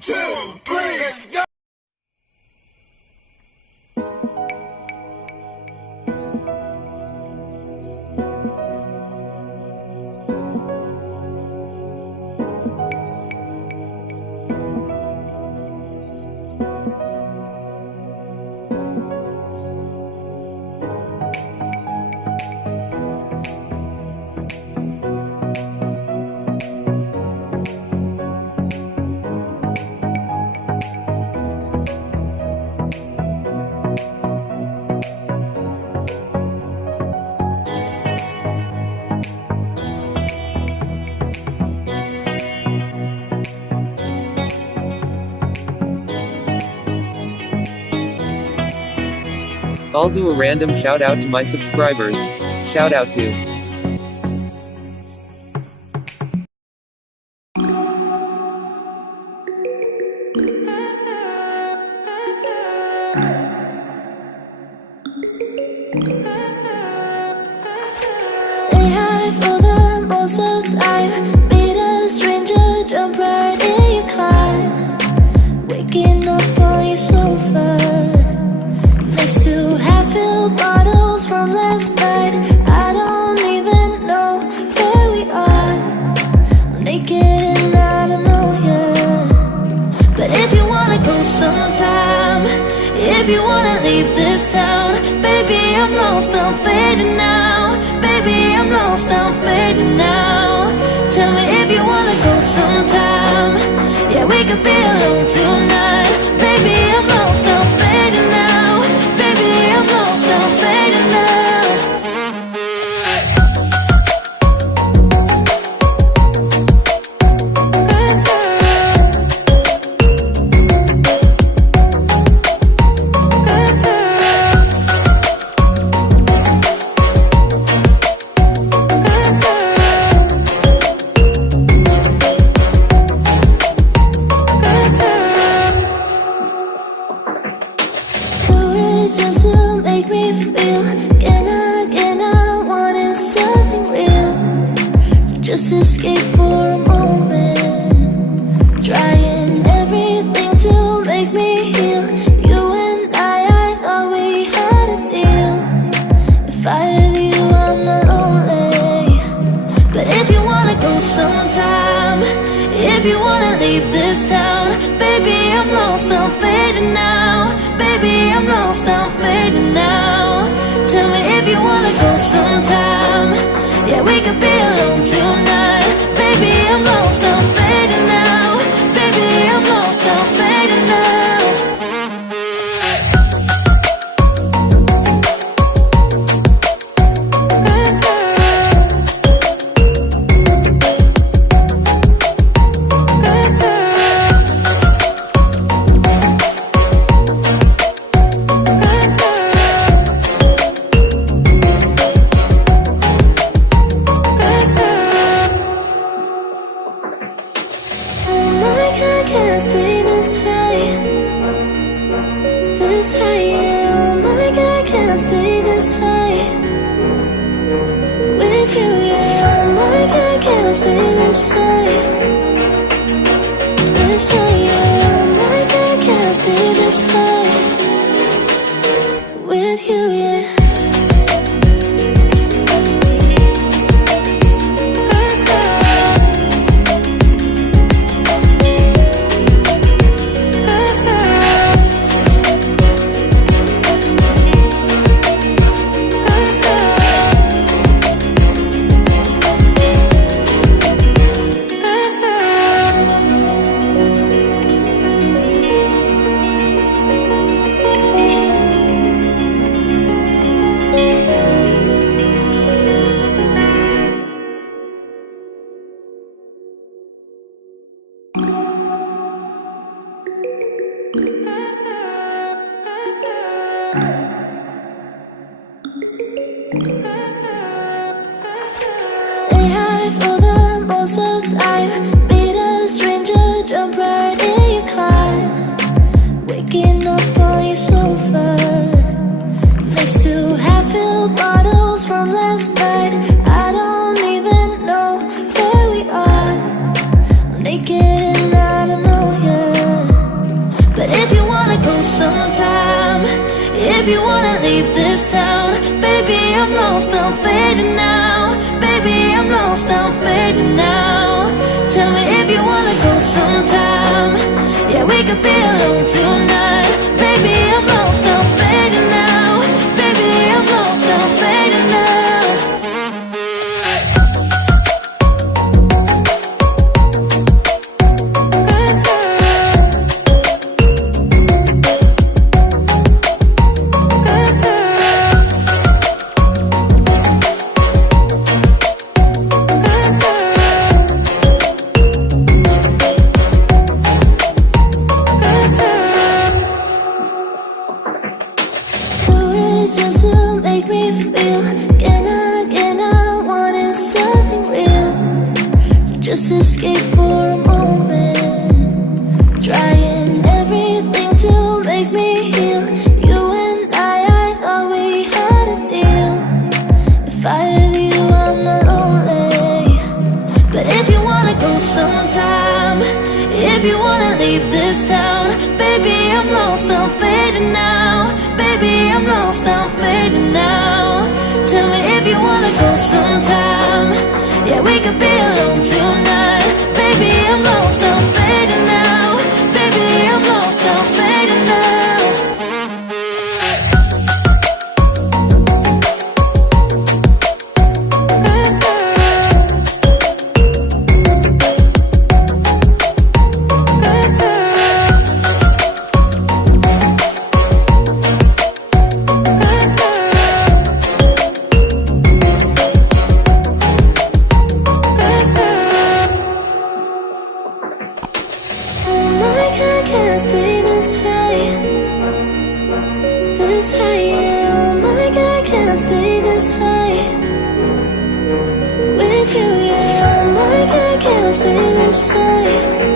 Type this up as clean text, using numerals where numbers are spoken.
2, 3, let's go! I'll do a random shout out to my subscribers. Shout out to Stay high for the most of the time. Meet a stranger, jump right in your car. Waking up on your sofa next to half-filled bottles from last night. I don't even know where we are. I'm naked and I don't know you. But if you wanna go sometime, if you wanna leave this town, baby, I'm lost, I'm fading now. Baby, I'm lost, I'm fading now. Tell me if you wanna go sometime. Yeah, we could be alone tonight. Baby, I'm lost, I'm fading now. Baby, I'm lost, I'm fading now. Just to make me feel again, I wanted something real to just escape for a moment, trying everything to make me heal. You and I thought we had a deal. If I have you, I'm not lonely. But if you wanna go sometime, if you wanna leave this town, baby, I'm lost, I'm fading now. Baby, I'm lost, I'm fading now. Tell me if you wanna go sometime. Yeah, we could be alone tonight. Baby, I'm lost, I'm fading now. Baby, I'm lost, I'm fading now. Can't stay this high, yeah. Oh my God, can't stay this high with you, yeah. Oh my God, can't stay this high, yeah. Oh my God, can't stay this high with you, yeah. Stay high for the most of the time. Meet a stranger, jump right in your car. Waking up on your sofa next to half-filled bottles from last night. I don't even know where we are. I'm naked and I don't know you. sometime. If you wanna leave this town, baby, I'm lost, I'm fading now. Baby, I'm lost, I'm fading now. Tell me if you wanna go sometime. Yeah, we could be alone tonight. Baby, I'm lost, I'm fading now. Baby, I'm lost, I'm fading now. Just to make me feel again, I wanted something real. So just escape for a moment, trying everything to make me heal. You and I thought we had a deal. If I have you, I'm not lonely. But if you wanna go sometime, if you wanna leave this town, baby, I'm lost, I'm fading now. Baby, I'm lost, I'm fading now. Tell me if you wanna go sometime. Yeah, we could be alone tonight. Baby, I'm lost, I'm fading now. Baby, I'm lost, I'm fading now. Can't stay this high, yeah. Oh my God, can I stay this high with you, yeah. Oh my God, can I stay this high?